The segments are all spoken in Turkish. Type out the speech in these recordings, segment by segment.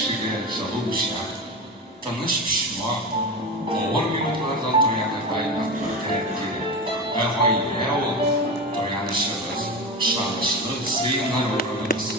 kişiye jalı uşak, tanış pişman, ağır minutlardan toyanı kaynaklı tehdit, ve gayle ol, toyanışırız, şanışlı sıyınar uğrarımız.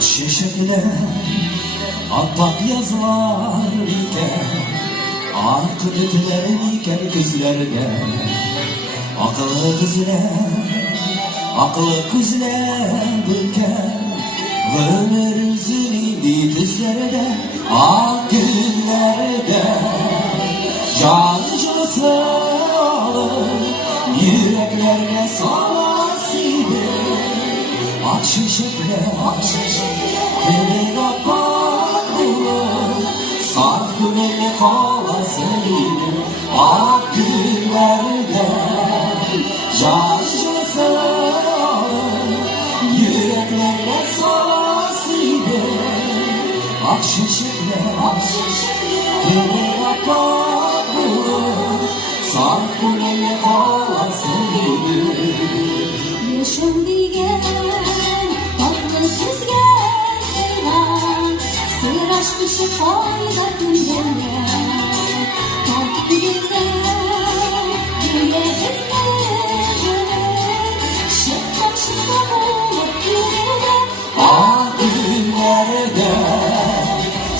Şişekler, appak yazılar iken, akıbetlerin iken gözlerine. Akıllı kızlar büken, ömür yüzünü dizlerde, ak günlerde. Canıcısı alır, yüreklerine salasıydı. Ak şişekler, Kırık appak olur, saf güneyle kalasıydı. Ak günlerde, canıcısı alır, yüreklerine salasıydı. Ak şişekler, Kırık appak olur, saf güneyle ko'ngilga qolasiydi. Yaşam degan tatlı sizga sevgan, sir aşkı foyda qilganlar. Taqdirda dunyo shakkashi bo'lib yurgan. Günlerde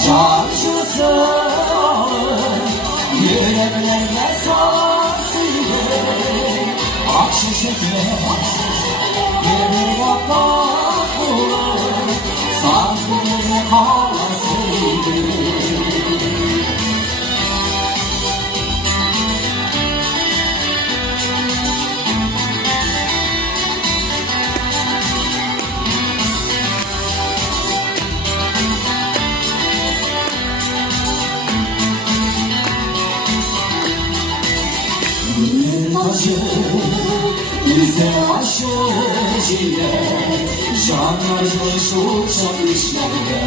çarşısı yüreklerine sarsıydı. Akşeşekle bir kapak olur, sanki bir havasıydı. Taşı bize aşıcıya, canlarla şu çalışmaya.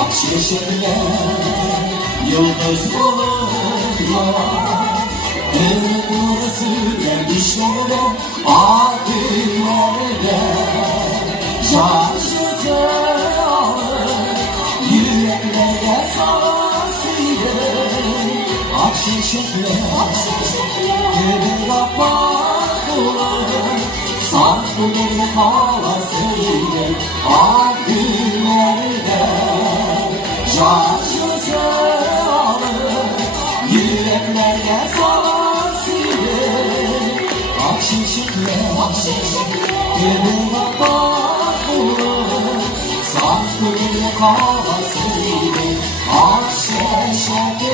Akşeşekler yıldız bulutlar, ümit nuru sürmemişlere. Adillerde çarşısı alır, yüreklere sarsıydı. Akşeşekler bir kapak olur, sanki bir havasıydı. Günlerde çarşısı alır, yüreklerge sarsıydı. Akşeşekler bir kapak olur, sanki bir havasıydı. Akşeşekler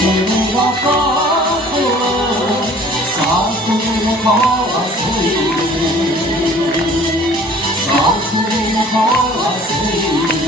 bir kapak olur, sanki bir havasıydı. Sanki bir havasıydı.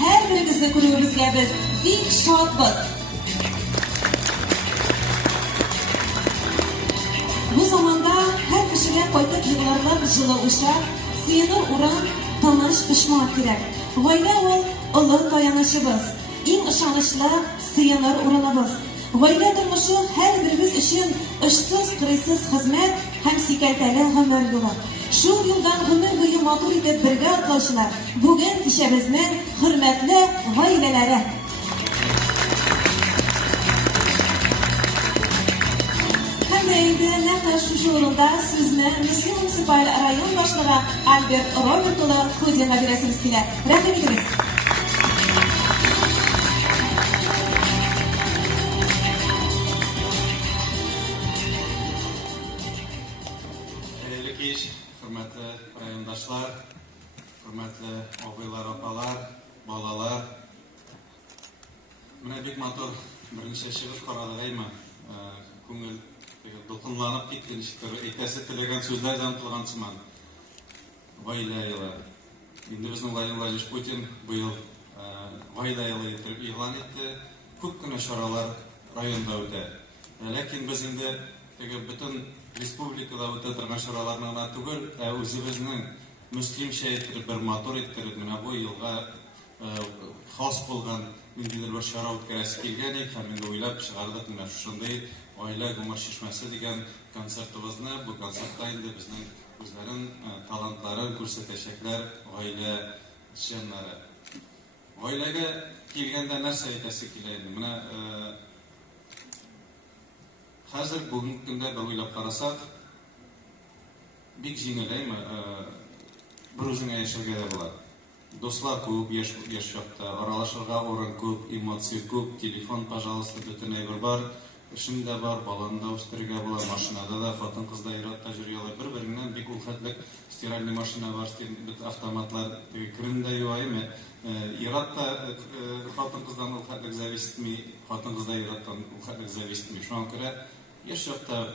Her birimizni ko'rishimizga biz bek shodmiz. Bu zamonda her kishiga qaytib yig'larlar jili o'shar, seni uran tanish pishmoq kerak. Oila ol ulug' tayanishimiz, eng ishonchli suyunir urinimiz. Oila turmushi her birimiz uchun ishsiz, qirisiz xizmat ham sikaltali umr yo'li. Shu yo'ldan umr bo'yi motor etib birga o'tishlar. Bugun kishabizning hurmatli oilalari. Endi naqsh shu o'rinda sizni Misli municipal rayon boshlig'i Albert Robertova ko'zga berasimiz keladi. Rahmat etamiz. Hürmetli rayondaşlar, hürmetli ağabeylar, apalar, balalar. Mine bek motor birinchi shigiz qoradag'ayman. Ko'ngil do'qinlanib ketgan ishlar, aytasi tilagan so'zlardan qilgansiman. Oila yili. Endi bizning Vladimir Putin bu yil oila yili etib e'lon etdi. Ko'pgina choralar rayonda o'tadi. Lekin biz endi butun respublikada o'ta turgan choralarni tugul, o'zimizning muslimcha ettirib bir motor ettirib, mana bu yilga xos bo'lgan individual bir chora o'tkazib kelganik, ham endi o'ylab chiqardik, mana shunday oila gumar shishmasi degan konsertimizni, bu konsertda endi bizning o'zlarin talantlarini ko'rsatishaklar, oila ishonlari. Oilaga kelganda narsa aytasi kelaydi. Mana hozir bugungi kunda bir o'ylab qarasak, bek jinglaymi, bir o'zing yashashga bo'ladi. Do'stlar ko'p, yoshlikda aralashishga o'rin ko'p, emotsiya ko'p, telefon, пожалуйста, butunay bir bor, ishimda bor, balonda o'stirga bo'ladi, mashinada da, xotin qizda tajribalar bir-biridan bek ulfatlik стиральный машина бар, бит автоматлар киринде юайм. Иратта хатын-кыздан ул хәтлек зависитми, хатын-кызда ираттан ул хәтлек зависитми. Шуңа күрә яшь якта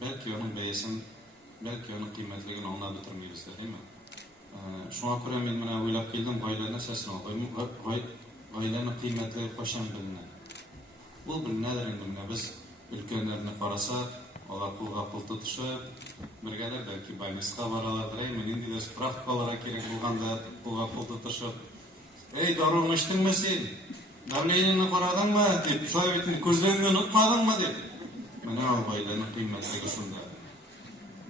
бәлки аның бәясен, бәлки аның кыйммәтлеген аңлап бетермибез, дәйме? Шуңа күрә мин менә уйлап килдем, гаиләне сәсен гаиләнең кыйммәтлеге кайчан беленә? Ул беленәдер инде, менә без өлкәннәрне карасак, алар кулга кул тотышып, бергәләп бәлки больницага баралардыр, ниндидер справкаларга кирәк булганда кулга кул тотышып, "Эй, даруны эчтеңме син? Давлениене карадыңмы?" дип, "Шулай бит күзлегеңне онытмадыңмы?" дип. Менә ул гаиләнең кыйммәтлеге шунда.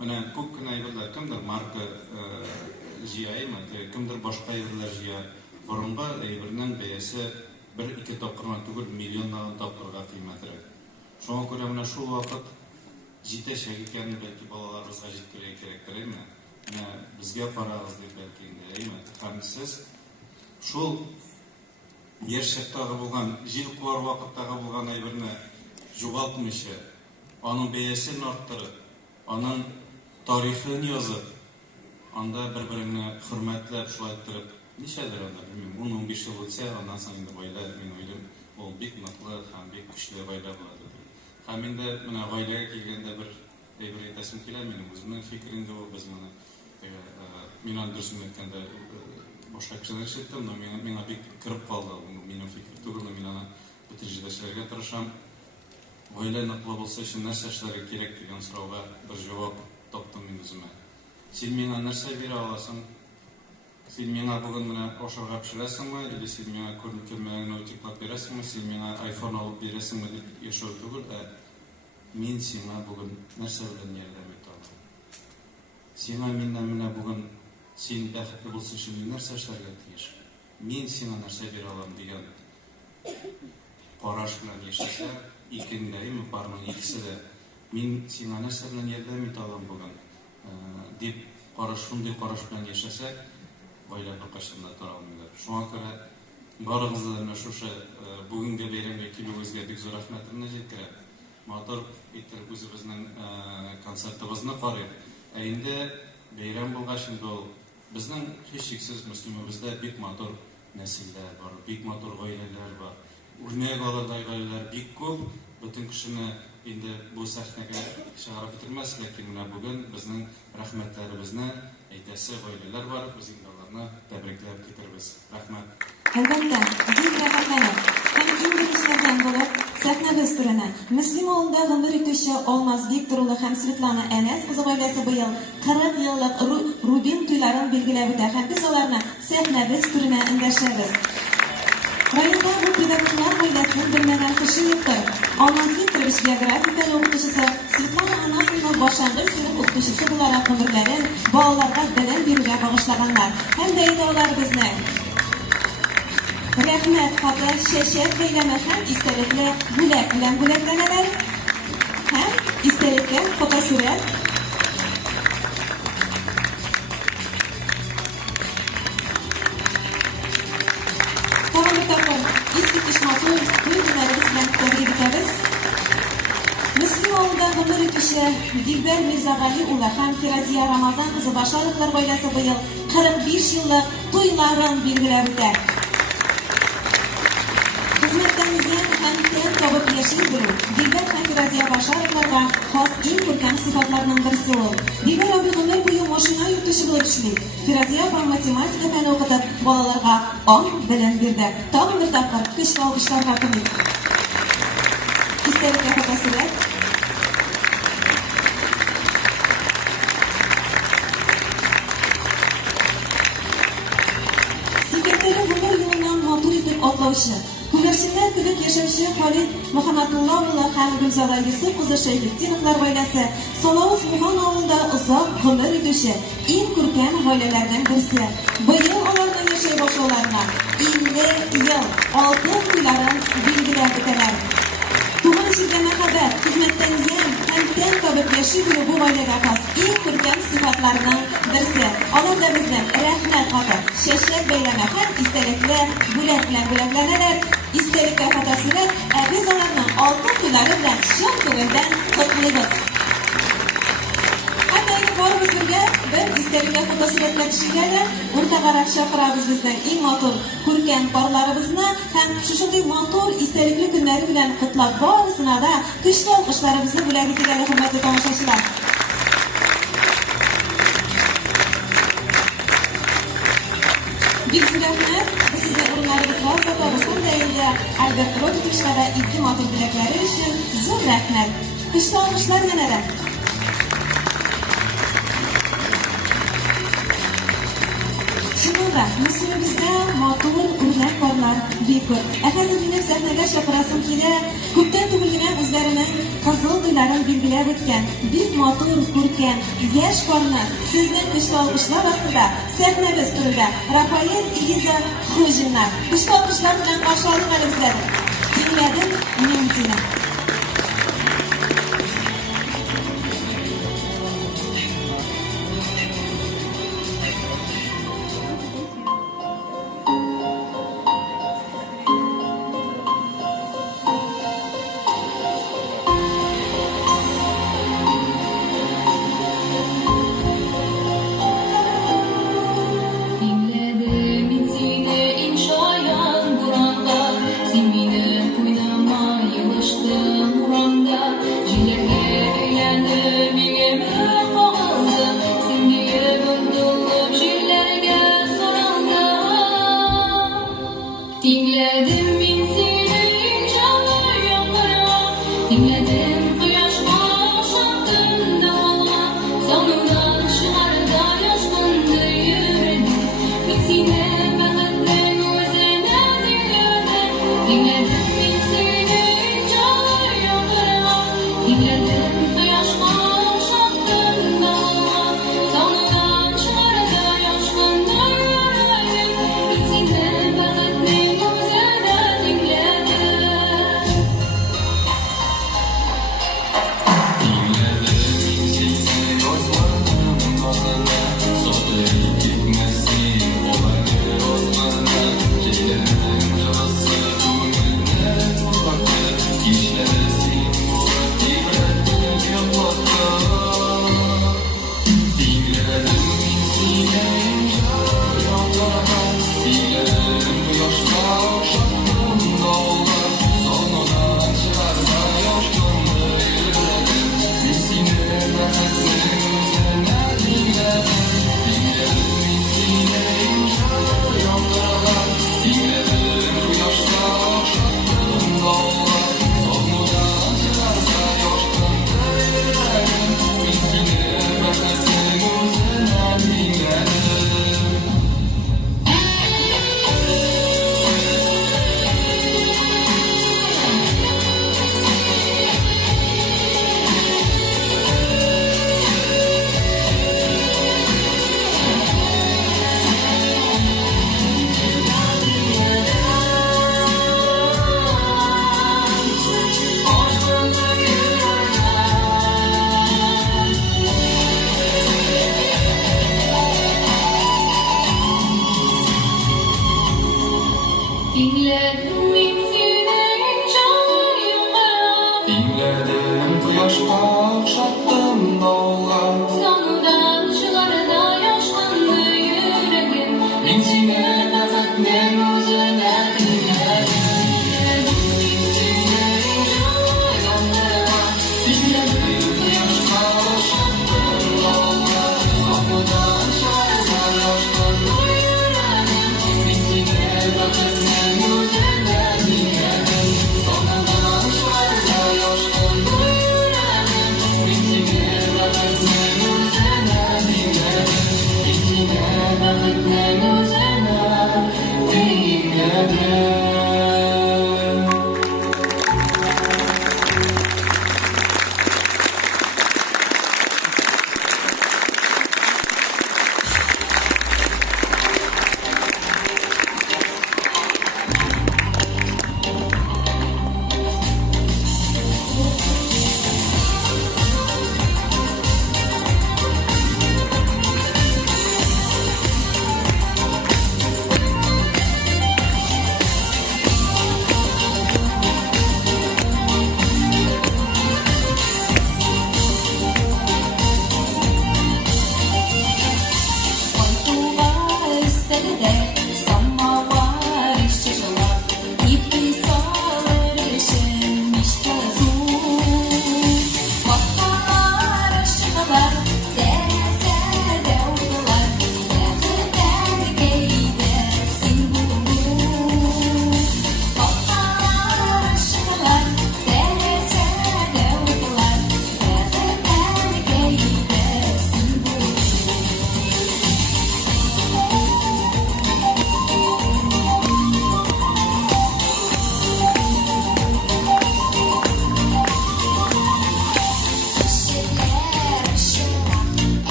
Менә күп кенә әйберләр, кемдер марка җыяймы, кемдер башка әйберләр җыя. Борынга әйбернең бәясе 1-2 тапкырга түгел, миллионнан тапкырга кыйммәтрәк. Шуңа күрә менә шул вакыт җитәчәк икәнен бәлки балаларыбызга җиткерергә кирәктер, әйме? Менә безгә карагыз дип бәлки инде, әйме? Һәм сез шул яшь чактагы булган, җил куар вакыттагы булган әйберне югалтмыйча, аның бәясен арттырып, аның тарихын язып, анда бер-береңне хөрмәтләп, шулай иттереп, ничәдер анда, білмеймін, 10-15 ел үтсә, аннан соң инде гаилә, мин уйлыйм, ул бик ныклы һәм бик көчле гаилә булады. Һәм инде менә гаиләгә килгәндә бер әйбер әйтәсем килә, минем үземнең фикерем ул, без моны мин аны дөресен әйткәндә башка кешеләр ишеттем, но миңа бик киреп калды, минем фикер түгел, мин аны бөтен җирдәшләргә тырышам. Гаилә ныклы булса өчен нәрсә эшләргә кирәк дигән сорауга бер җавап таптым мин үземә. Син миңа нәрсә бирә аласың? Син миңа бүген менә ашарга пешерәсеңме, или син миңа күренмәгән ноутбук бирәсеңме, син миңа iPhone алып бирәсеңме дип яшәү түгел, мин сиңа бүген нәрсә белән ярдәм итә алам? Сиңа миннән менә бүген син бәхетле булсын өчен мин нәрсә эшләргә тиеш? Мин сиңа нәрсә бирә алам дигән караш белән яшәсә, икендәйме, барның икесе дә мин сиңа нәрсә белән ярдәм итә алам бүген дип караш, шундый караш белән яшәсәк, гаилә беркайчан да тора алмыйлар. Шуңа күрә барыгызга да шушы бүгенге бәйрәмгә килүегезгә бик зур рәхмәтемне җиткерәм. Матур итеп үзебезнең концертыбызны карыйк. Инде бәйрәм булгач инде ул безнең һичшиксез мөслимебездә бик матур нәселләр бар, бик матур гаиләләр бар. Үрнәк алырдай гаиләләр бик күп. Бөтен кешене инде бу сәхнәгә чыгарып бетермәс, ләкин менә бүген безнең рәхмәтләребезне әйтәсе гаиләләр бар, без инде аларны тәбрикләп китербез. Рәхмәт. Әлбәттә, бик рәхмәтләр. Һәм иң беренчеләрдән булып, сәхнәбез турына Мөслим авылында гомер итүче Алмазбек турылы һәм Светлана Әнәс кызы гаиләсе быел 40 еллык Рубин туйларын билгеләп үтә. Һәм без аларны сәхнәбез турына эндәшәбез. Районда бу педагоглар гаиләсен белмәгән кеше юктыр. Алмазбек Требиш география фәне укытучысы Светлана Анасовна башлангыч сыйныф укытучысы буларак гомерләрен балаларга белем бирүгә багышлаганнар. Һәм дә инде алар безне рәхмәт хаты, чәчәк бәйләме һәм истәлекле бүләк белән бүләкләнәләр. Һәм истәлеккә фотосурәт. Мөслим авылда гомер итүче Дилбәр Мирзагали улы һәм Фиразия Рамазан кызы Башларовлар гаиләсе быел 45 еллык туйларын билгеләп үтә. Хезмәттән һәм тән табып яши белү Дилбәр һәм Фиразия Башларовларга хас иң күркәм сыйфатларның берсе ул. Дилбәр абый гомер буе машина йөртүче булып эшли. Фиразия апа математика фәне укытып, балаларга ан белем бирде. Тагын бер тапкыр көчле алкышларга күмик. Истәлеккә фотосурәт. Секретарь гомер юлыннан матур итеп атлаучы. Күгәрченнәр кебек яшәүче Халид Мөхәммәтулла улы һәм Гөлзада Йосыф кызы Шәйхетдиновлар гаиләсе Салавыз Мухан авылында озак гомер итүче иң күркәм гаиләләрдән берсе. Быел аларның яшәй башлауларына 50 ел алтын туйларын билгеләп үтәләр. Туган җиргә мәхәббәт, хезмәттән һәм тән табып яши белү бу гаиләгә хас иң күркәм сыйфатларның берсе. Алар да безнең рәхмәт хаты, чәчәк бәйләме һәм истәлекле бүләк белән бүләкләнәләр. Истәлеккә фотосурәт, без аларның алтын туйлары белән чын күңелдән котлыйбыз. Һәм барыбыз бергә istalgan fotosuratka tushinganda o'rta qarab chaqiramiz bizning eng motor ko'rkam porlarimizni ham shunday motor istalgan kunlari bilan qutlab borisini da kuchli olqishlarimizni bularga tegadi hurmatli tomoshabinlar. Bizlarni sizga o'rinlarimiz bor zatovimiz deyildi. Albatta ro'yxatda ikki motor bilaklari uchun zo'r rahmat. Kuchli olqishlar yanada. Shuningdek, misimizda motor o'rnak borlar bepul. Hozir meni sahnaga chaqirasim keladi. Ko'pdan tug'ilgan o'zlarining qizil dillarini belgilab o'tgan bek motor ko'rkam yosh qorni sizning kuchli olqishlar ostida sahnamiz turida Rafael Eliza Xojinlar kuchli olqishlar bilan qarshi olinganlar. Tingladim men seni. Sen meni qo'ynima yig'ishtir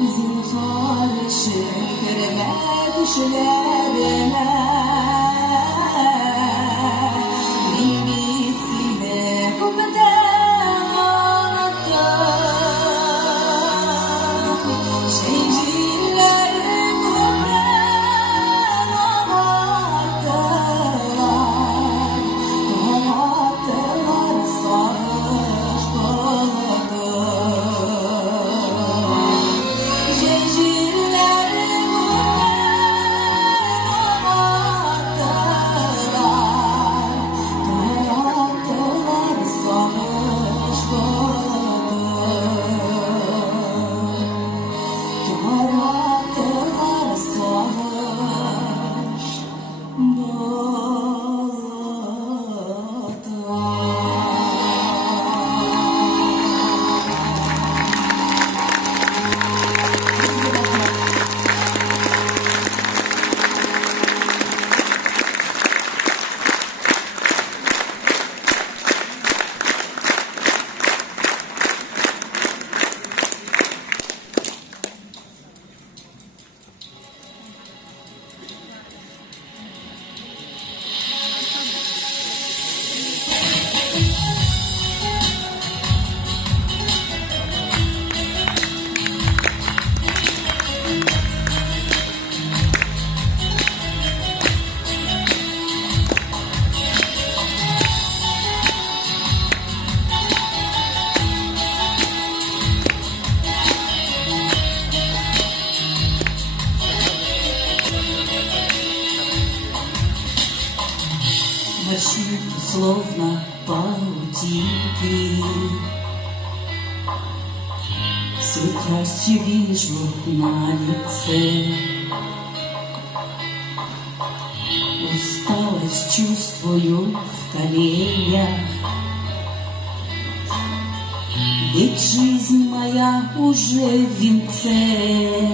Zinhar şekerime düşlerime Bilgisine kupeden anlattım Şehirlerin kupeden anlattılar Donattılar sarhoş koladı Морщинки словно паутинки С страстью вижу на лице Усталость чувствую в коленях Ведь жизнь моя уже в венце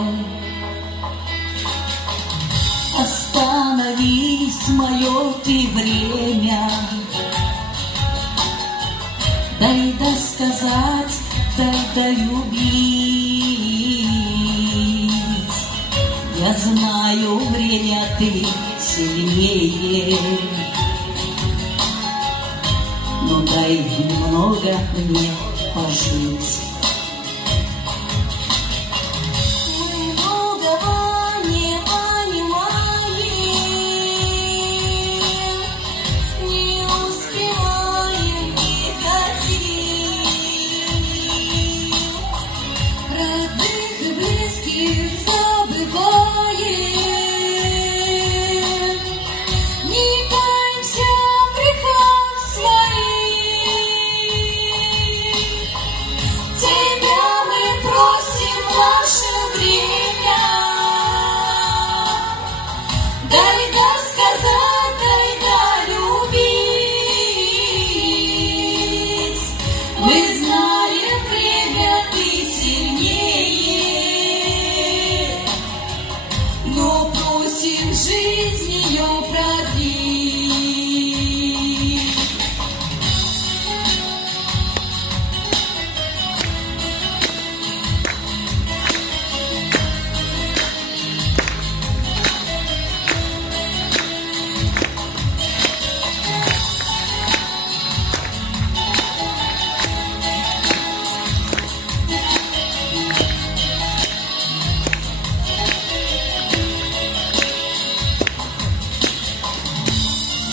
Остановись, мое ты время, дай досказать, дай долюбить. Я знаю, время ты сильнее, но дай немного мне пожить.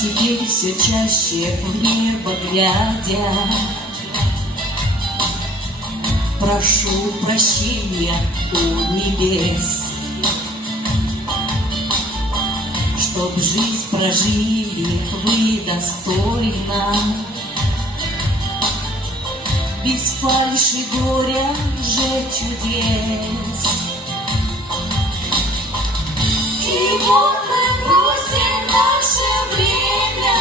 Теперь все чаще в небо глядя, прошу прощения у небес, чтоб жизнь прожили вы достойно, без фальши горя же чудес. И вот мы бросим наше время,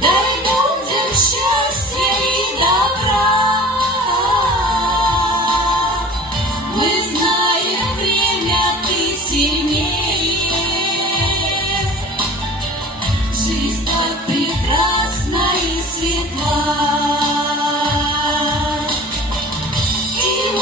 дай людям счастья и добра. Мы знаем, время ты сильнее, жизнь так прекрасна и светла. И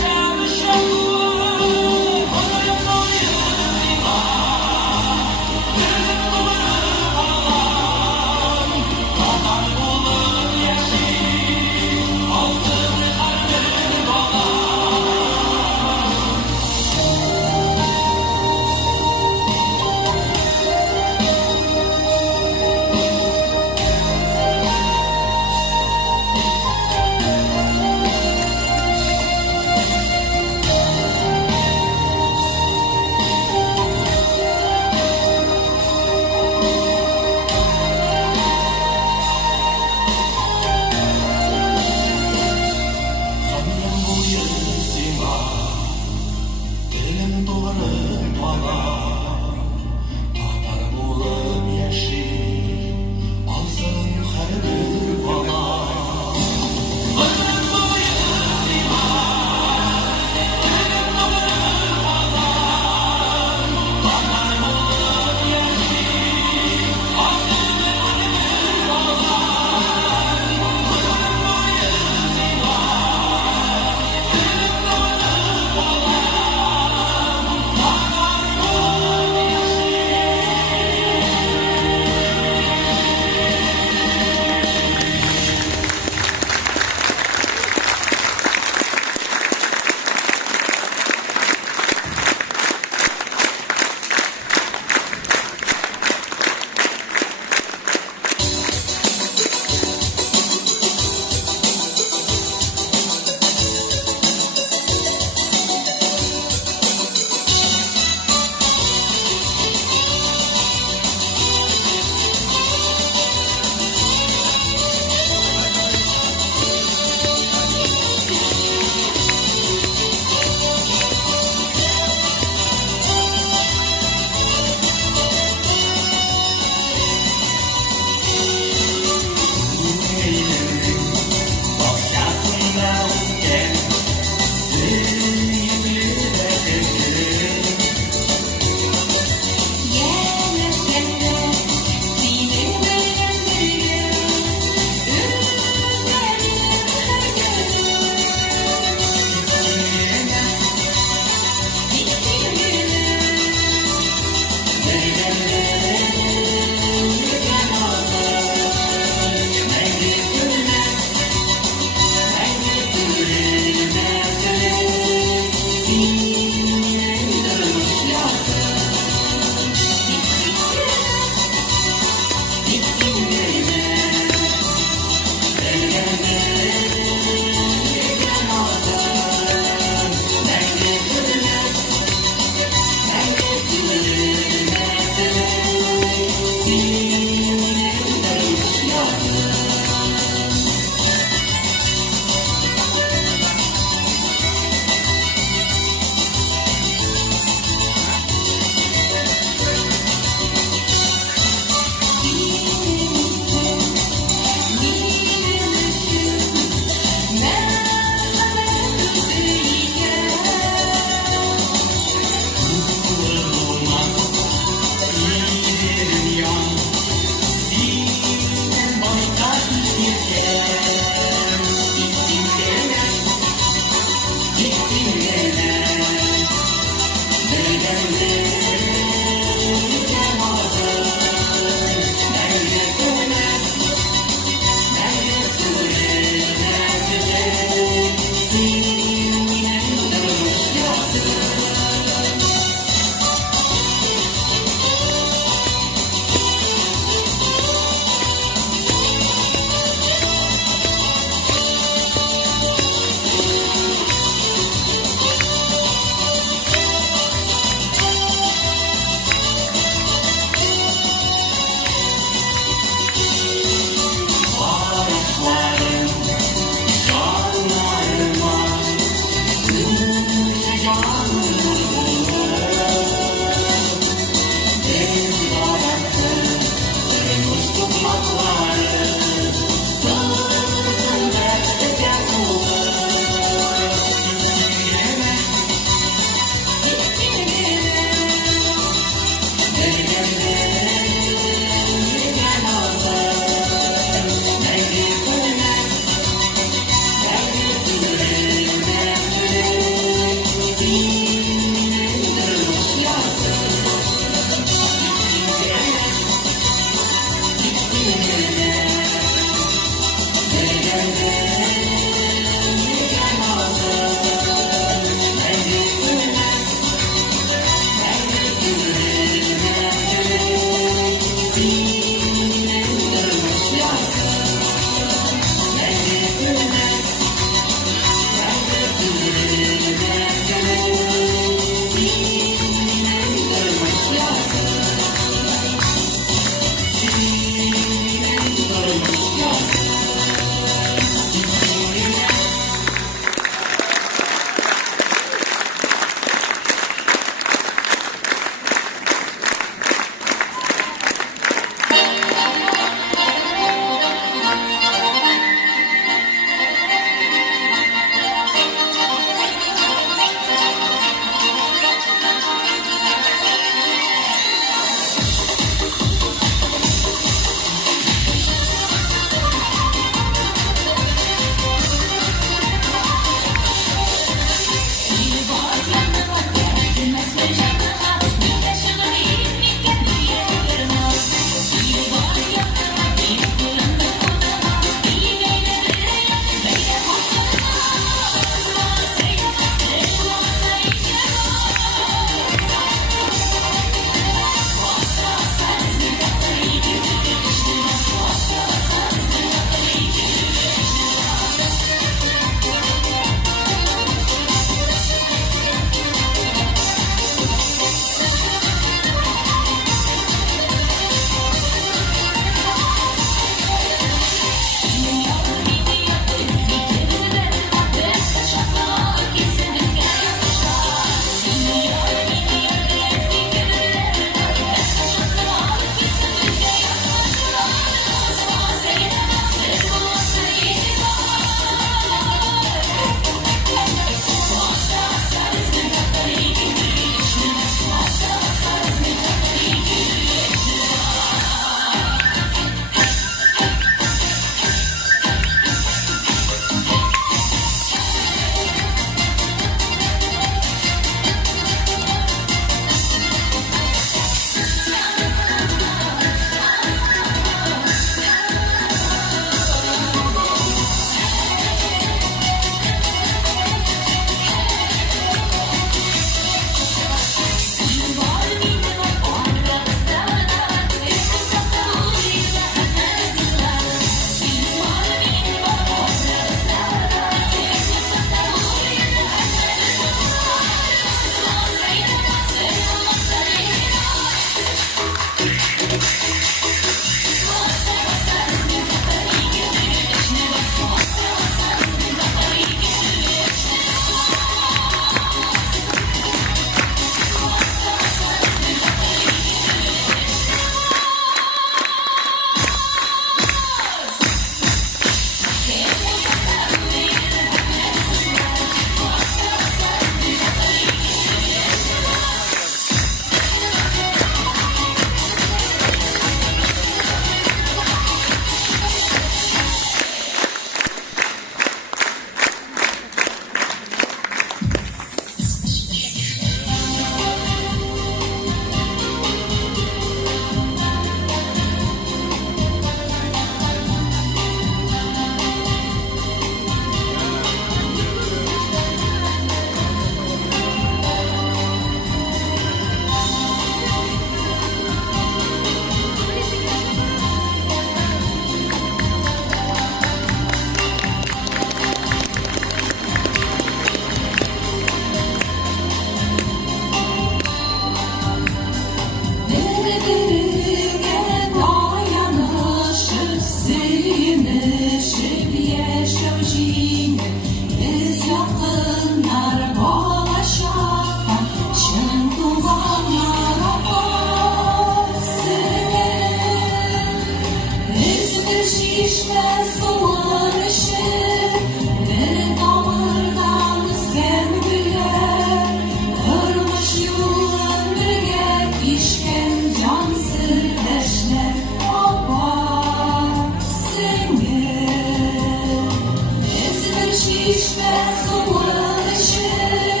şişme sular ışır,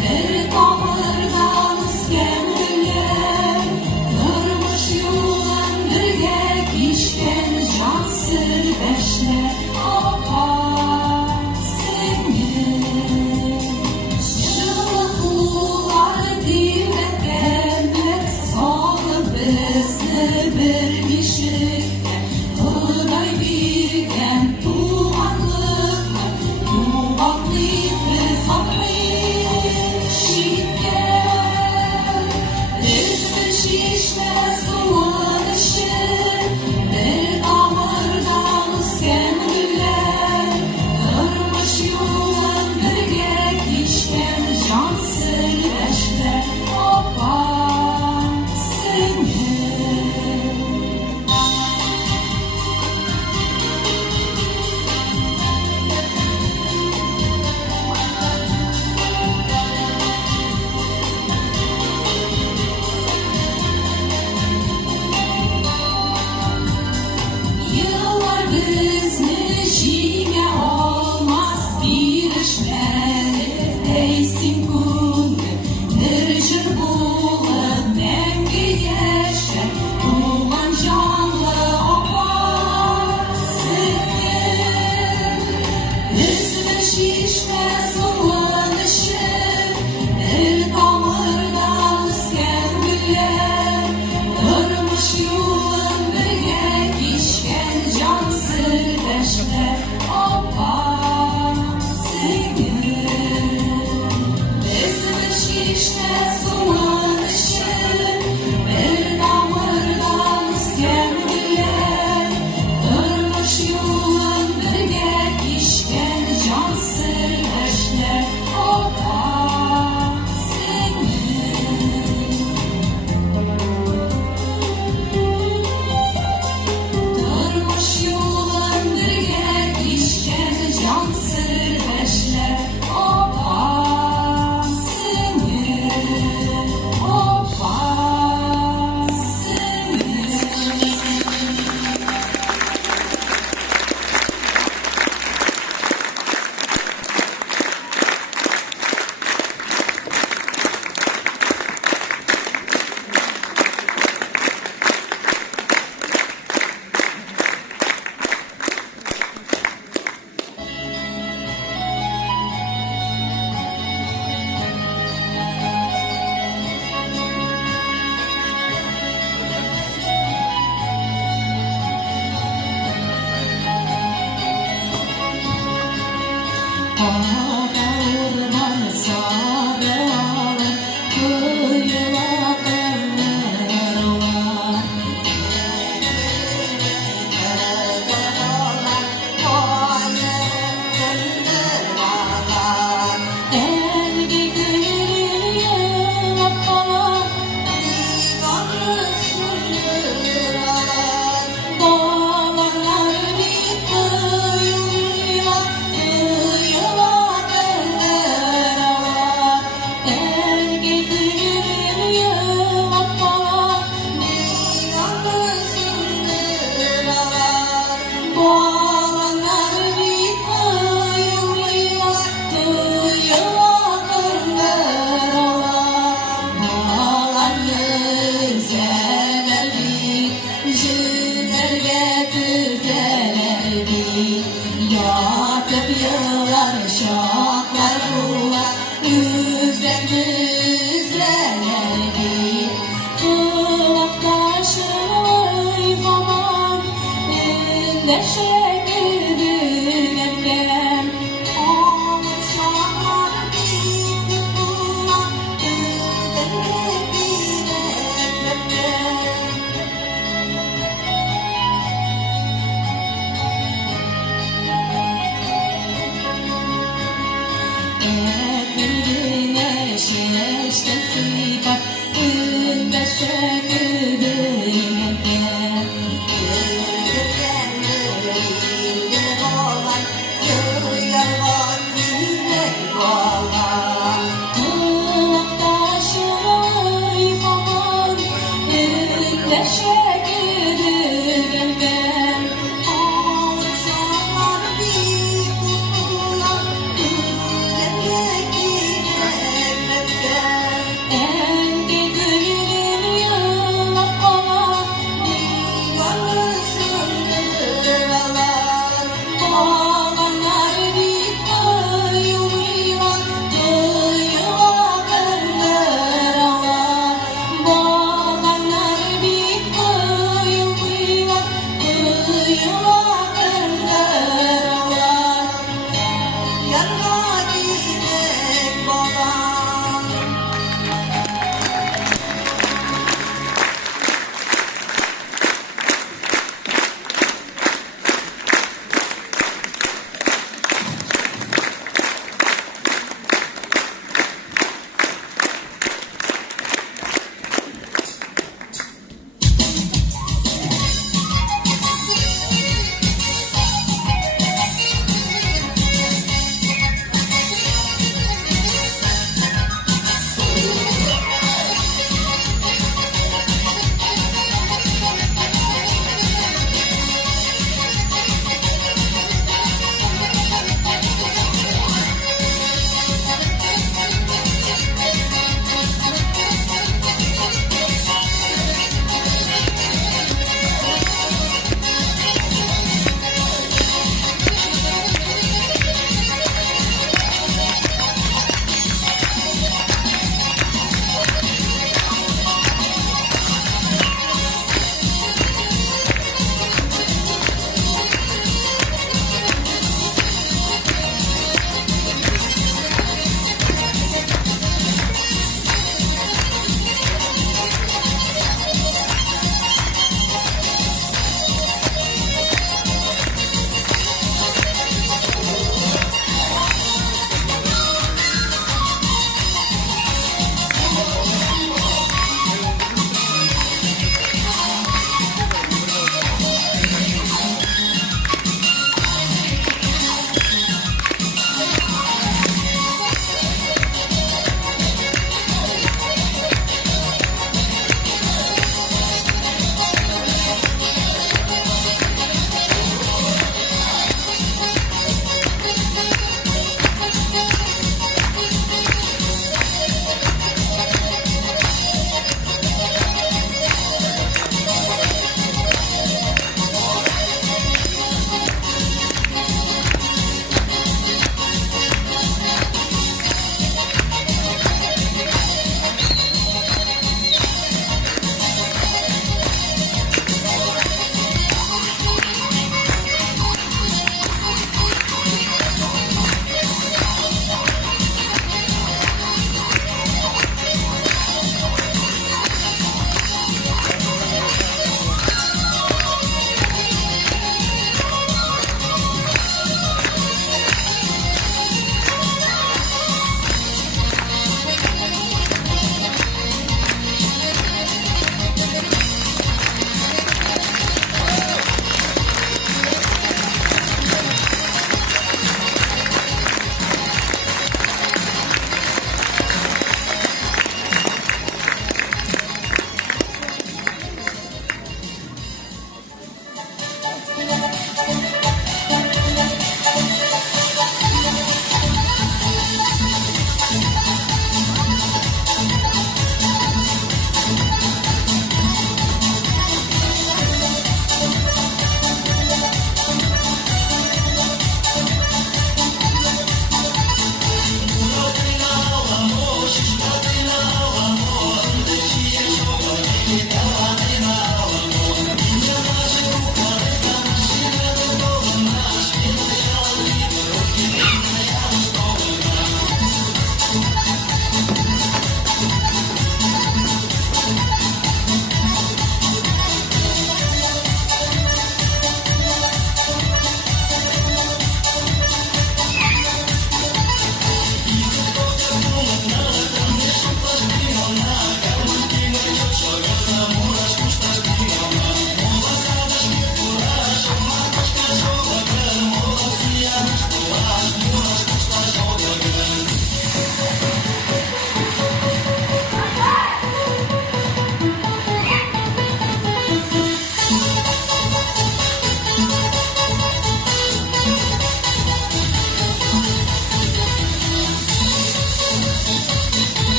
bir damardan ısken güller, durmuş yolun birge kişken cansır beşler, apa seni. Şılıklılar divetkenler, sağlı bizni bir kişilikte, Kılay birgen tuğanlık, yuvanlık bir sabır şikken. Üstün şişme sular ışır, bir damardan ısken güller, durmuş yolun birge kişken cansır beşler, apa seni. Yıllar bizni jime olmaz bir işler, eysin kundu, nırjır bulut mengi yaşa, ulan canlı opa seni. Üzme şişme sulanışır, bir damardan ısken güller, durmuş yolun birge kişken cansır beşler, opa seni. Üzme şişme sulanışır, bir damardan ısken güller, durmuş yolun birge kişken cansır beşler, opa seni. Durmuş yolun birge kişken cansır beşler, opa seni, opa seni. Orman sarılan kuyular var. Elgi gülün yığıp kalan bağlar bir kıyılar, kıyılar var. Elgi gülün yığıp kalan bağlar bir kıyılar, kıyılar var. Bağlar güzellerdi, jünerge güzellerdi. Yatıp yıllar şaklar bular, güzel güzellerdi. Kulaktaşını falan, indeşe güdügenken, ağaçlar bir bular, güzel güzellerdi. Ekmeğine şeşten sipar, indeşe güdügenken. Kulaktaşını falan, indeşe güdügenken. Ağaçlar bir bular,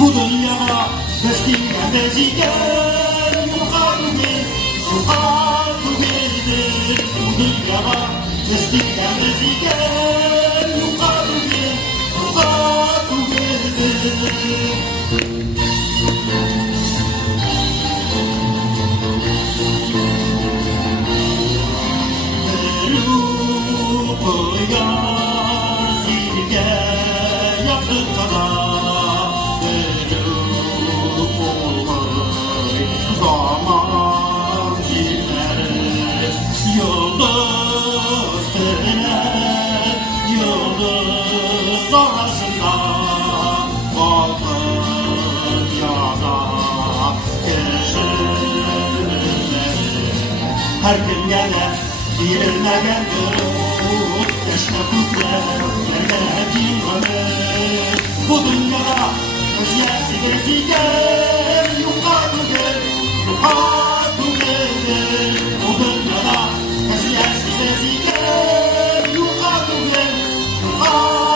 Bu dünyada beştiğen bezigen yukarıdır, yukarıdır. Bu dünyada beştiğen bezigen yukarıdır, yukarıdır. Her gün gene dirilmegen yok, yaşlı kutlar gene dinlenir. Bu dünyada öziyeti gezigen yukarıdır, yukarıdır. Bu dünyada öziyeti gezigen yukarıdır, yukarıdır.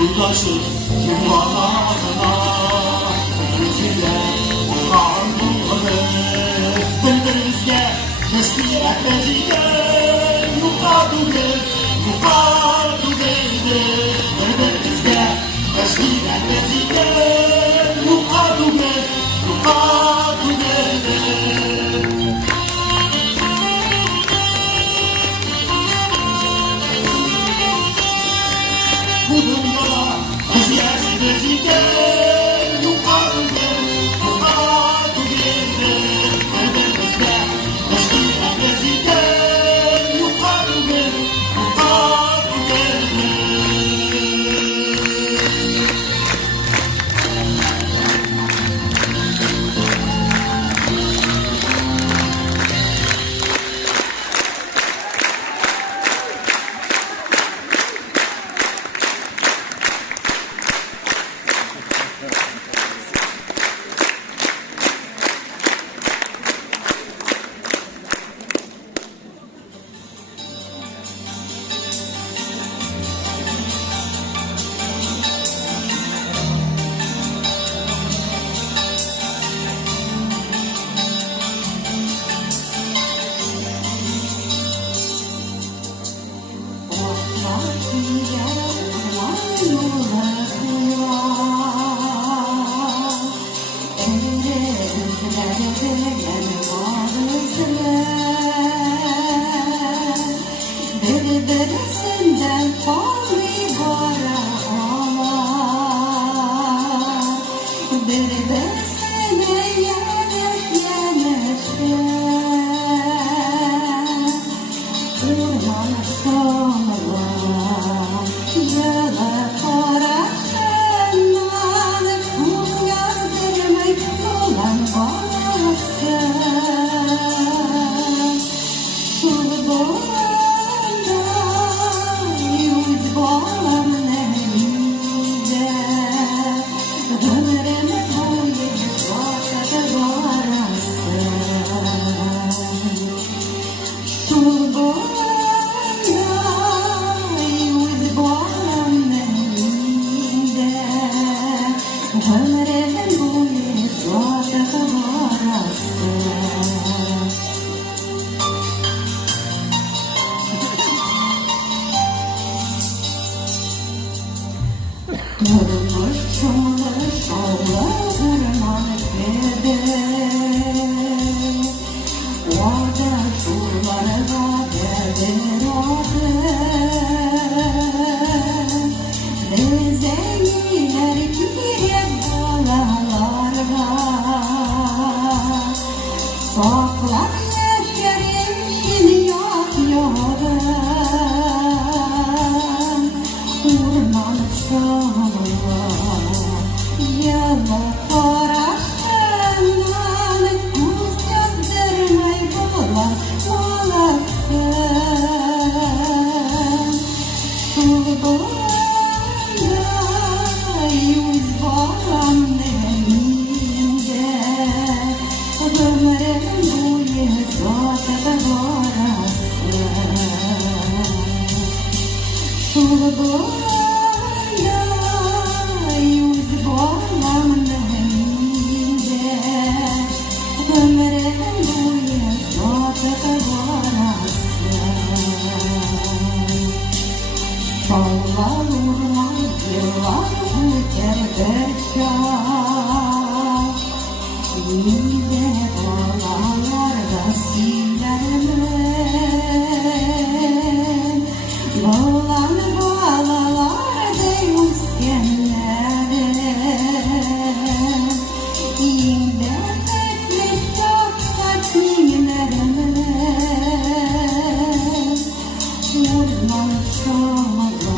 Uzlaşır yuvalarına, Türküler uğran bulunur. Birbirimizge mesleğe bezigen yukarıdır, yukarıdır. Birbirimizge mesleğe bezigen yukarıdır, yukarıdır. Bu dünyada öziyeti gezigen yukarıdır, yukarıdır. Birbirimizge mesleğe bezigen yukarıdır, yukarıdır. Soft saklap yaşarım yok yolum Urman şoğlu Yalla koraşından Kuz gözlerime bulan olasın Sulu boyunda yüz bağlam neminde Ömrüm boyu zaten varasın Sulu boyunda yüz bağlam neminde Ömrüm boyu zaten varasın Bağlar urman yıllar öter berkah Yine bağlarlarda silermen Bağlan bağlalarda yüzgenlerim Yine bekmek çok sakinlerim Urman şoğlu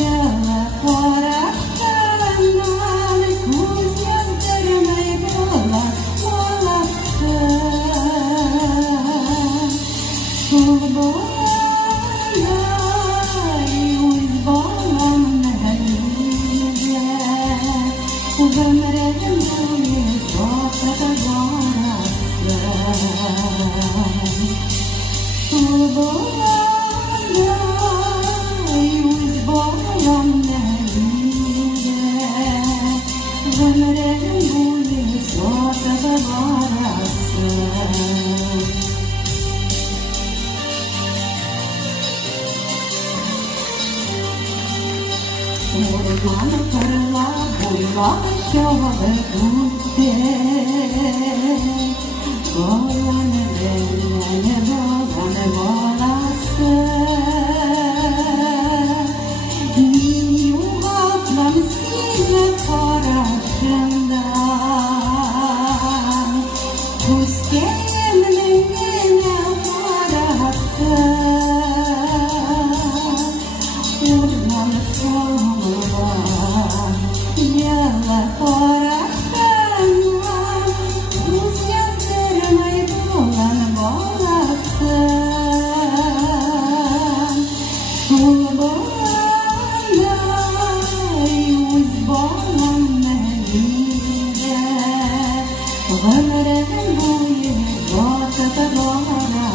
Yalla koraştandan Kuz gözlerime bulan olasın Sulu boyunda yüz bağlam neminde Ömrüm boyu zaten varasın Sulu boyunda yüz bağlam neminde Ömrüm boyu zaten varasın Orman kırla boyla şoğlu gütte Bağlan benle bağlan olasın Min yuvatlam seni karşımdan Kuz gelmene varasın Urman şoğlu Yalla koraştandan Kuz gözlerime bulan olasın Sulu boyunda yüz bağlam neminde Ömrüm boyu zaten varasın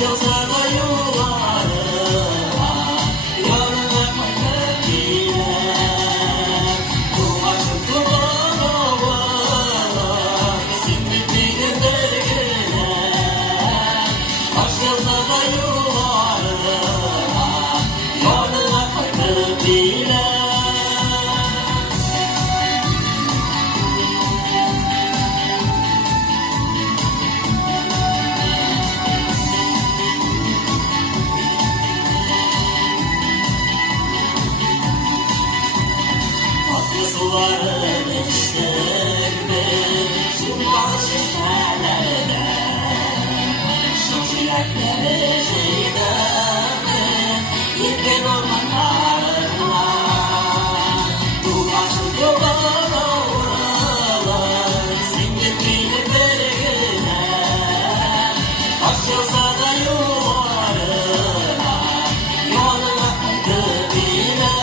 Açılsa da yollarına Yanına koyup gider Bu aşık duman ovalar Simmitliğin dergiler Açılsa da yollarına Yanına koyup gider Suların içtik biz Yılmaz şişelerde Şoş yürekleri şeydemiz Yirgen ormanlarına Dulaşık yollar oralar Simgitliğin bergine Açılsa da yollarına Yoluna kaydı bile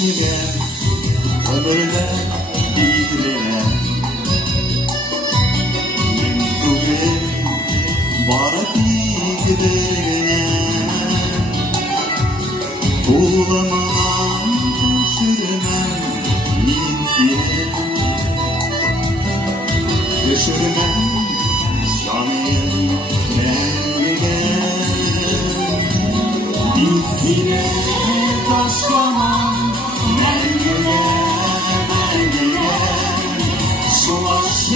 Yaşayan ömürde bildiler Yıldırım bara bildiler Buğlamadan düşürmem insiye Düşürmem şanıyım mengege İnsine taşlamam Şu aşkı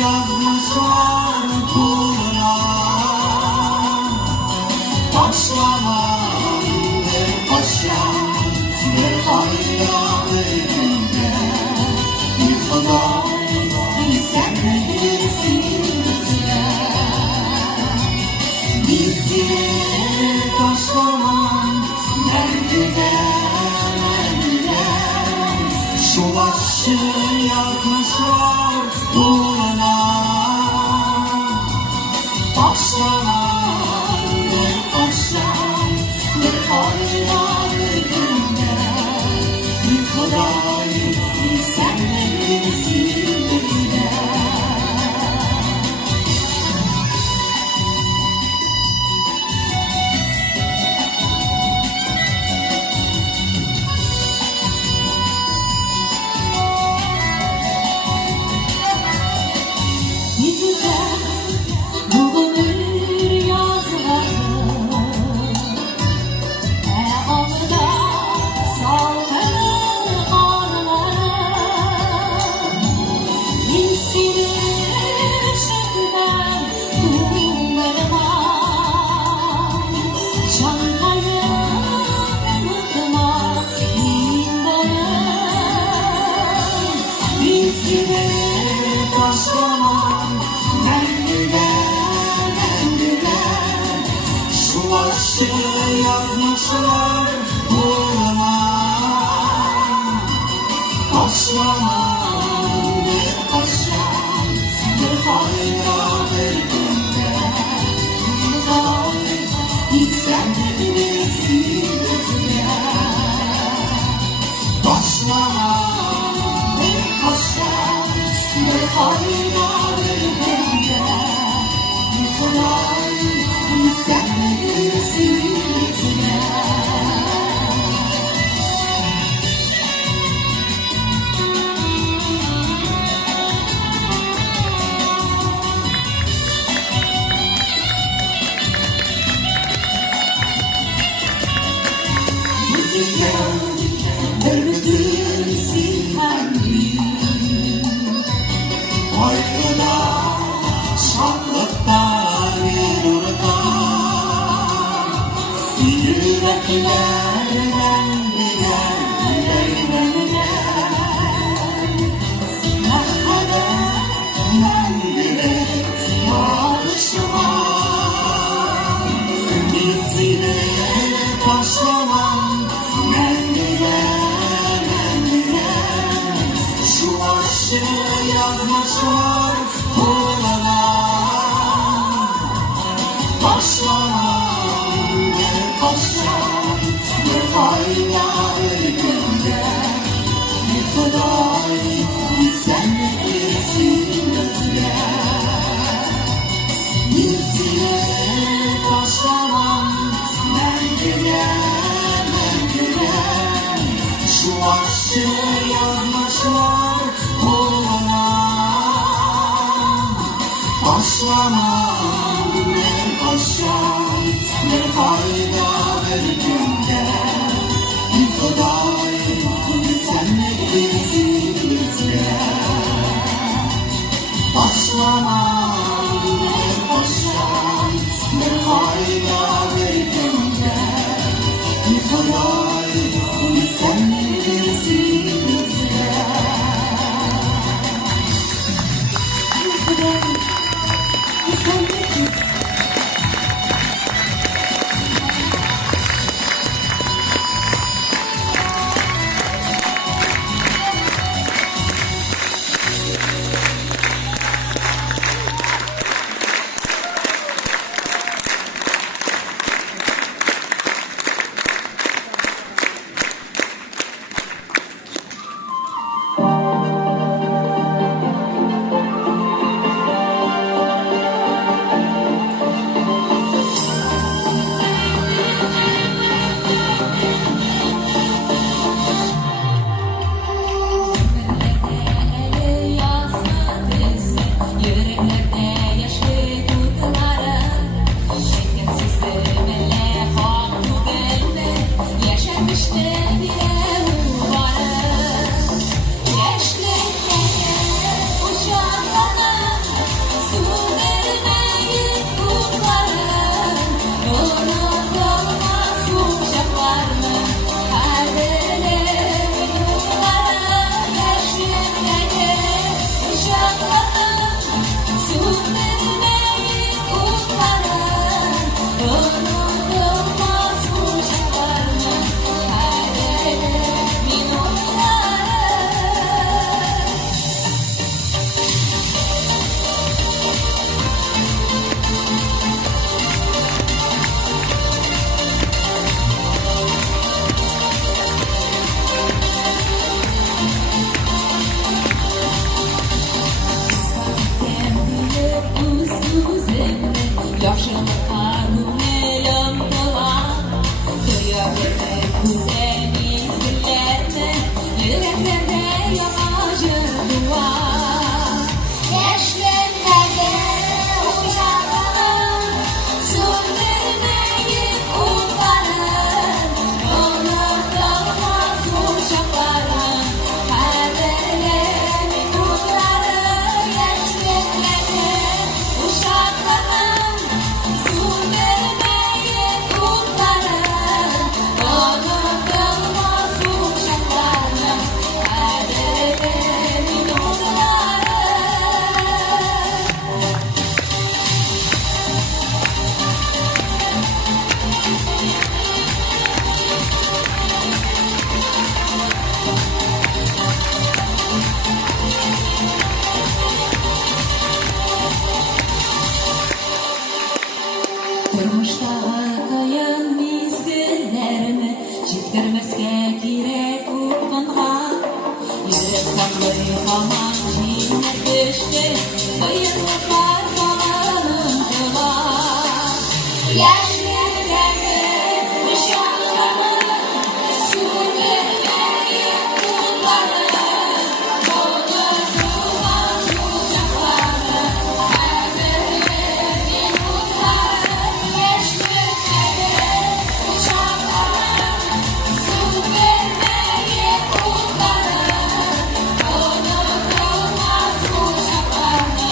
yazmışlar buna Başlamam ve paşam ve hayranı günde Yıkılan sen de bilirsin Bizi taşlamam Şu aşkı yazmışlar buna Başlamam ve başlam ve hayranı günde Yıkılayım sen de bilirsin bizde yazmışlar buna Başlamam ve başlam ve hayra ve günde Sen de bilirsin gözüne. Başlama bir koşar, bir hayra ölümde. Yıkılar, sen de bilirsin gözüne. Örgütülsün kalbim. Aykıda, şanlıkta bir orada. Yüreklerden birer değmenler. Merhametten bile barışma. Bizine başlamam. Şu aşkı yazmışlar kulağına. Başlamam bir koşar, bir hayra ölümde. Yıkılar, sen de bilirsin gözüne. Yüzüne başlamam ben güne. Şu aşkı yazmışlar kulağına. Başlamam ne koşar, ne fayda ölümde. Yıkılar, sen de bilirsin bizde. Başlamam ne koşar, ne fayda ölümde. Yıkılar, sen de bilirsin bizde. Yıkılar, sen de bilirsin. Durmuşta Çektirmezke kirek uğunğa Yürek saklıyor aman cihine düştü Bayırlıklar dolanın dolar Yaşlılarını uşaklarını Sürülerine kullarını Doldurdular uçaklarını Her birinin umutları Yaşlılarını uşaklarını Sürülerine kullarını Doldurdular uçaklarını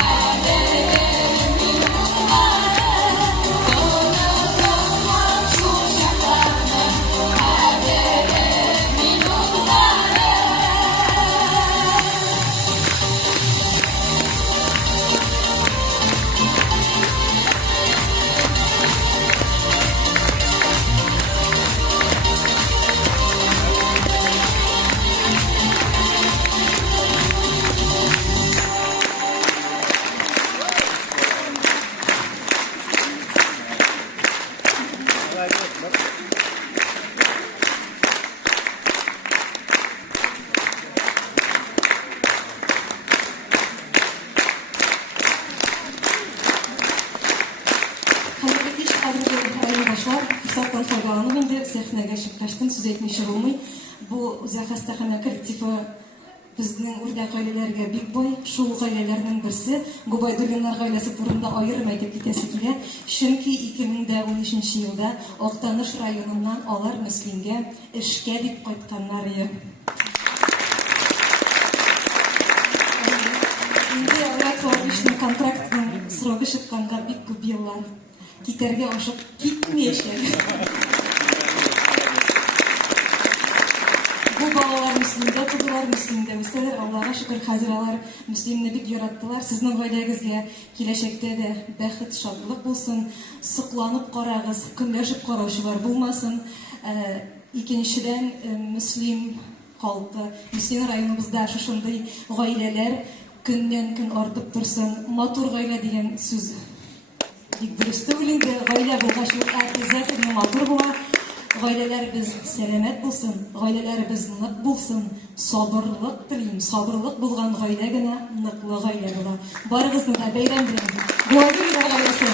Her birinin umutları Doldurdular uçaklarını Her birinin umutları Hareketli iş kadroları ayrılmışlar. Fırsattan faydalanıp endi sahnəyə çıkmıştım. Söz etmişi olmay. Bu Uzaq Xəstəxana kollektivi bizning Urdak ailelerge big boy. Şul ailelerinin birisi. Gubaydullinlar ailesi turunda ayırım aytып ketesi kile. Çünkü 2013 yılda Oqtanış rayonundan alar Müslimge işke dip qaytkanlar yer. Endi Avrat Varvishning kontraktning сроги chiqqanga big ko'p yillar keterga oshib ketmeyişler. Bu balalar Müslimde, kudular Müslimde. Müslimler Allah'a şükür haziralar Müslimni big yarattılar. Sizin ailengizge kelajakda de бәхет, şadlık bulsun. Sıklanıp qaragız, künləşip qarashılar bulmasın. İkinciden Müslim halkı, Müslim rayonumuzda şuşunday aileler günden gün artıp dursun. Matur gaile diyen söz dürüstü bilindi. Gaile bulgaşlık zaten matur buğa. Gaileler biz selamet bulsun. Gaileler biz nık bulsun. Sabırlık dileyim. Sabırlık bulgan gaile gene nıklı gaile bula. Barıgızını da beyran bilen. Bu adı bir gailesi.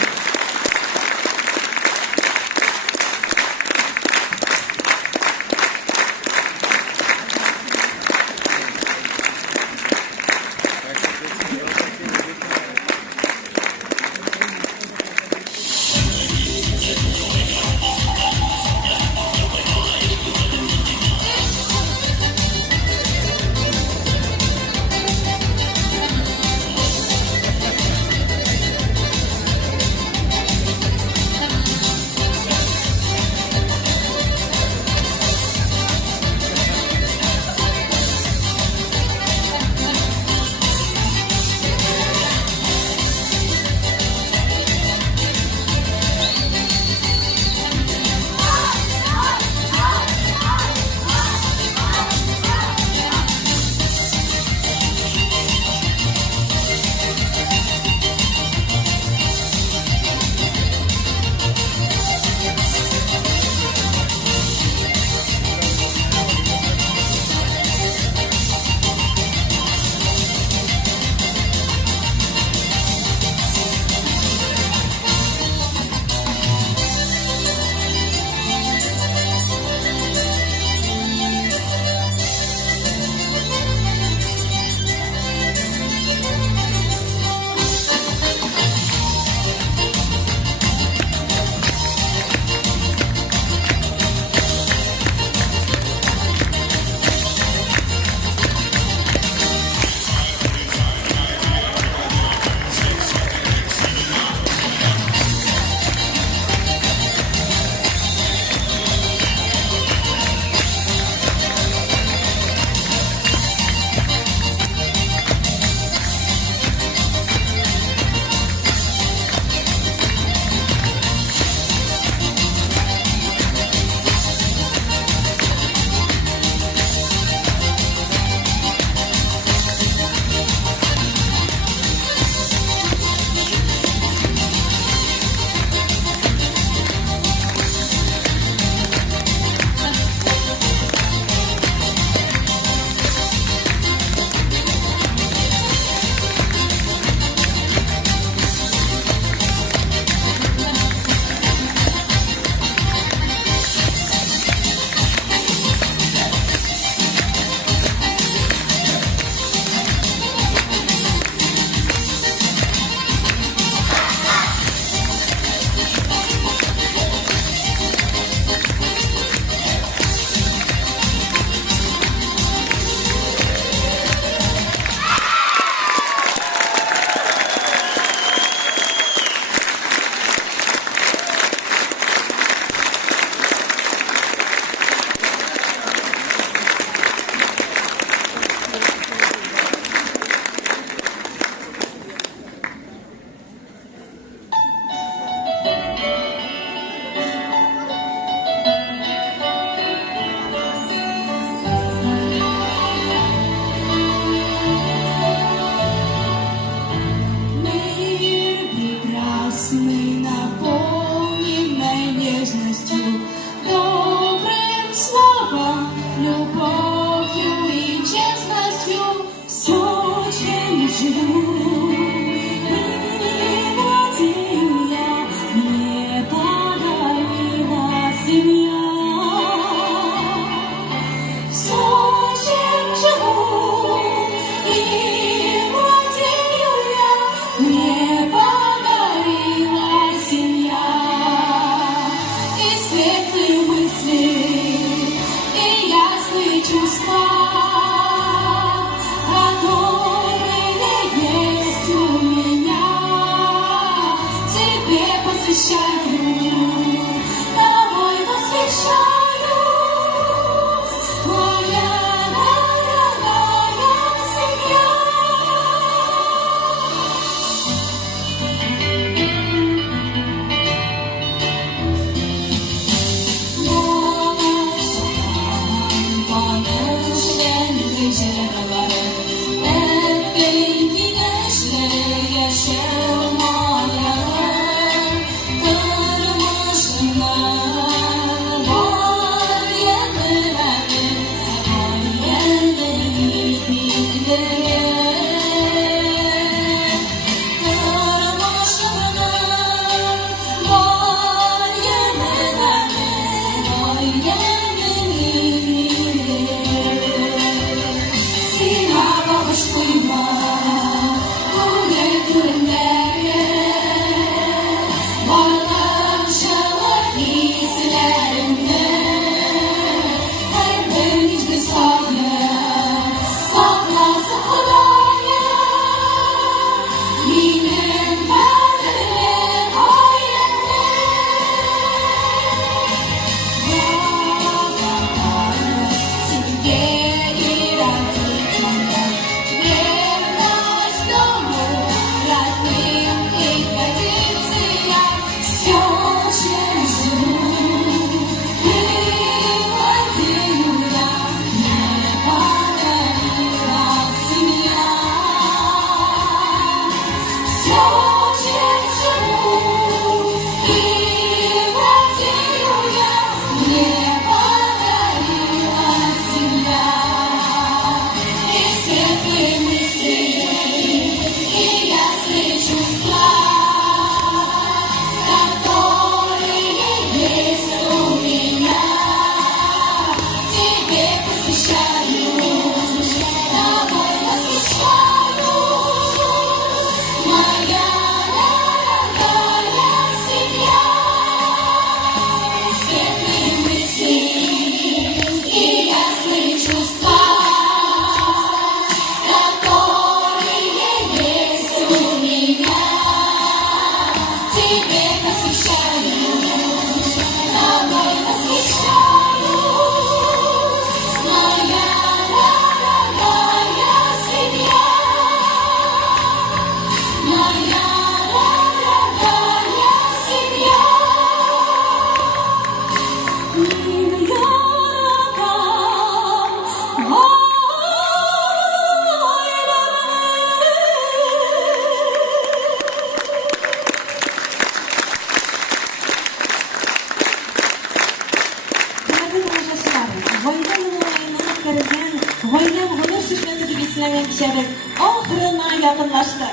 гаилә гомер чишмәсе дип исемләнгән кичәбез ахырына якынлашты.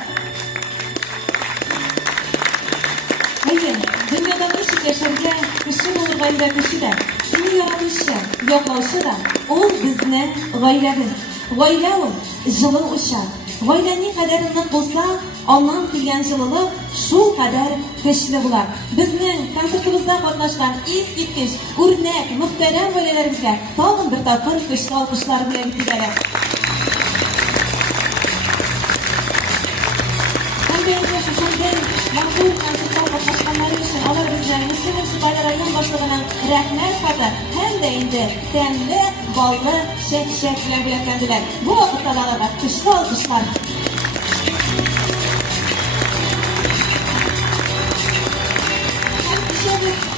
Әйе, дөньяда ничек яшәргә, кеше булырга өйрәтүче дә, сине яратучы, яклаучы да, ул безнең гаиләбез. Гаилә ул җылы учак. Гаилә ни кадәр нык булса, аннан килгән җылылык шул кадәр көчле була. Безнең концертыбызда катнашкан искиткеч, үрнәк, мөхтәрәм гаиләләребезгә тагын бер тапкыр көчле алкышлар белән итәләр. Махсус концертта катнашканнары өчен алар безнең Мөслим муниципаль район башлыгының рәхмәт хаты һәм дә инде тәмле, баллы чәк-чәк белән бүләкләнделәр. Бу вакытта да аларга көчле алкышлар.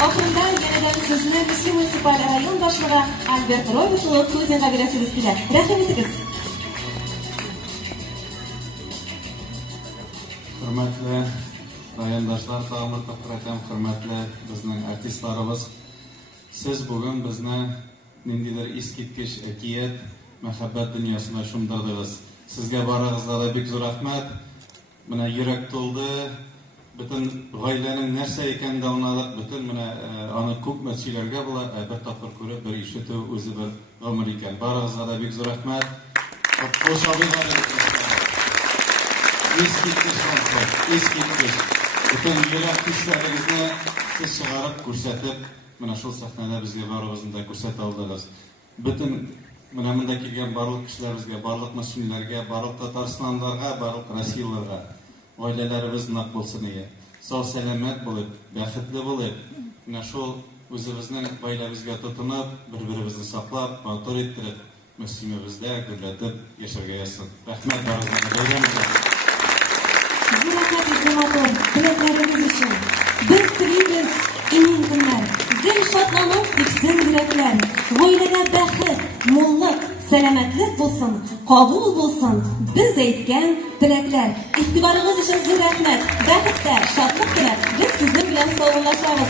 Ахырында янәдән сезне Мөслим муниципаль район башлыгы Альберт Роберт улы Кузинга бирәсебез килә. Рәхим итегез. Hürmetli rayondaşlar, tağımır taqiratam, hürmetli bizning artistlarımız. Siz bugün bizne nindidir iskitkiş ekiyet, mehabbet dünyasına şumdırdınız. Sizge barağızlara bek zor rahmet. Mine yürek toldu. Bütün gailenin nerse eken de anladık. Bütün mine anı köp meselelerge bula bir tapır körüp bir işiti özü bir ömür iken. Barağızlara bek zor rahmet. Hoş abiyler. Eskitkiş konser, eskitkiş. Bütün yürek hislerinizni siz çıkarıp, ko'rsatib, mana shu sahnada bizga baribizda ko'rsata oldingiz. Bütün mana bunda kelgan barliq kishilarimizga, barliq mas'ullarga, barliq Tataristonlarga, barliq Rossiyalarga oilalarimiz naq bo'lsin eye. Sog' salomat bo'lib, baxtli bo'lib, mana shu o'zimizning oilamizga tutunib, bir-birimizni saqlab, kontrol ettirib, muslimimizda gullatib yasharga yazsin. Rahmat barizlarga. Bu rahat izlamator, dileklerimiz için. Biz tileymiz emin günler. Gül şatlanıp diksin yürekler. Gailede bәхет, molluk, selametlik bulsun, kabul bulsun. Biz aytgan tilekler. İhtibarınız için zor rahmet. Bәхеттә, şatlık dilek. Biz sizin bilen sağollaşabız.